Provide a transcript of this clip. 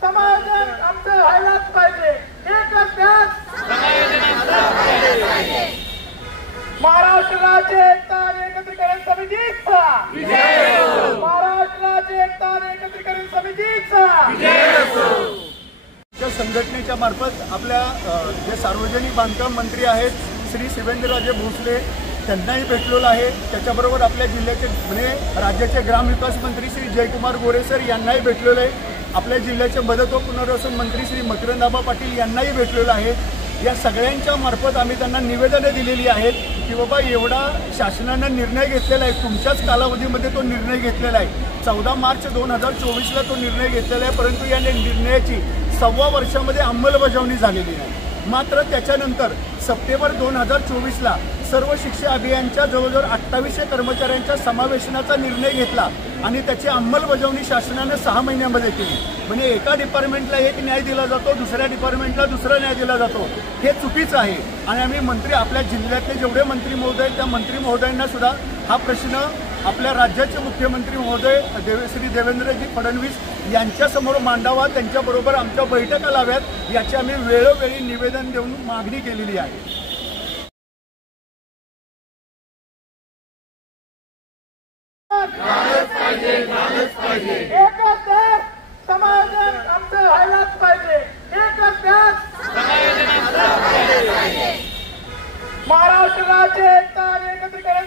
समाधान आमचं व्हायलाच पाहिजे। महाराष्ट्र राज्य एकता आणि एकत्रीकरण समितीचा विजय हो। महाराष्ट्र राज्य एकता आणि एकत्रीकरण समितीचा विजय हो। संघटनेच्या मार्फत आपल्या जे सार्वजनिक बांधकाम मंत्री आहेत श्री शिवेंद्रराजे भोसले त्यांनाही भेटलेलं आहे। त्याच्याबरोबर आपल्या जिल्ह्याचे म्हणजे राज्याचे ग्रामविकास मंत्री श्री जयकुमार गोरे सर यांनाही भेटलेलं आहे। आपल्या जिल्ह्याचे मदत व पुनर्वसन मंत्री श्री मकरंदाबा पाटील यांनाही भेटलेलं आहे। या सगळ्यांच्या मार्फत आम्ही त्यांना निवेदने दिलेली आहेत की बाबा एवढा शासनानं निर्णय घेतलेला आहे, तुमच्याच कालावधीमध्ये तो निर्णय घेतलेला आहे। 14 मार्च 2024ला तो निर्णय घेतलेला आहे, परंतु या निर्णयाची 1.25 वर्षामध्ये अंमलबजावणी झालेली नाही। मात्र त्याच्यानंतर सप्टेंबर 2024ला सर्व शिक्षा अभियानच्या जवळजवळ 2800 कर्मचाऱ्यांच्या समावेशनाचा निर्णय घेतला आणि त्याची अंमलबजावणी शासनाने 6 महिन्यांमध्ये केली। म्हणजे एका डिपार्टमेंटला एक न्याय दिला जातो, दुसऱ्या डिपार्टमेंटला दुसरा न्याय दिला जातो, हे चुकीचं आहे। आणि आम्ही मंत्री आपल्या जिल्ह्यातले जेवढे मंत्री महोदय त्या मंत्री महोदयांना सुद्धा हा प्रश्न आपल्या राज्याचे मुख्यमंत्री महोदय श्री देवेंद्रजी फडणवीस यांच्यासमोर मांडावा, त्यांच्याबरोबर आमच्या बैठका लाव्यात याची आम्ही वेळोवेळी निवेदन देऊन मागणी केलेली आहे। समाधान आमचं व्हायलाच पाहिजे। महाराष्ट्र राज्य एकता आणि एकत्रीकरण